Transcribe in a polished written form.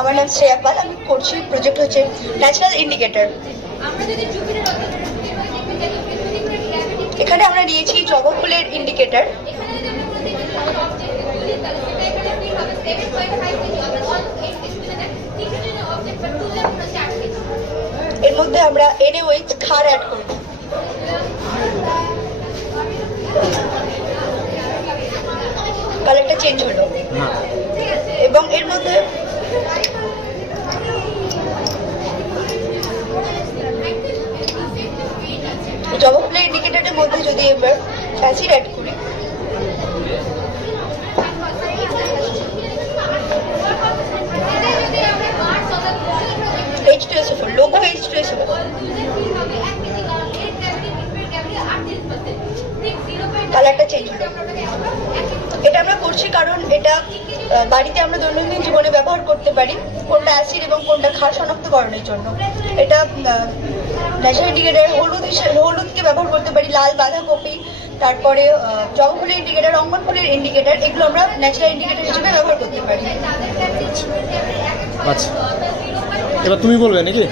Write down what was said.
আমার নাম শ্রেয়া পাল, আমি করছি প্রজেক্ট হচ্ছে ন্যাচারাল ইন্ডিকেটর। এখানে আমরা নিয়েছি জবা ফুলের ইন্ডিকেটর। এর মধ্যে আমরা NaOH ক্ষার অ্যাড করেছি। কালারটা চেঞ্জ হলো এবং এর মধ্যে জবা ফুলের ইন্ডিকেটরের মধ্যে যদি এবার অ্যাসিড অ্যাড করি, H2SO4, লোগো H2SO4, কালারটা চেঞ্জ হলো। এটা আমরা করছি কারণ এটা বাড়িতে আমরা দৈনন্দিন জীবনে ব্যবহার করতে পারি, কোনটা অ্যাসিড এবং কোনটা ক্ষার শনাক্তকরণের জন্য। এটা ন্যাচারাল ইন্ডিকেটর হলুদকে ব্যবহার করতে পারি, লাল বাঁধাকপি, তারপরে জবা ফুলের ইন্ডিকেটর, রঙ্গন ফুলের ইন্ডিকেটর, এগুলো আমরা ন্যাচারাল ইন্ডিকেটর হিসেবে ব্যবহার করতে পারি। আচ্ছা, এবার তুমি বলবে নাকি?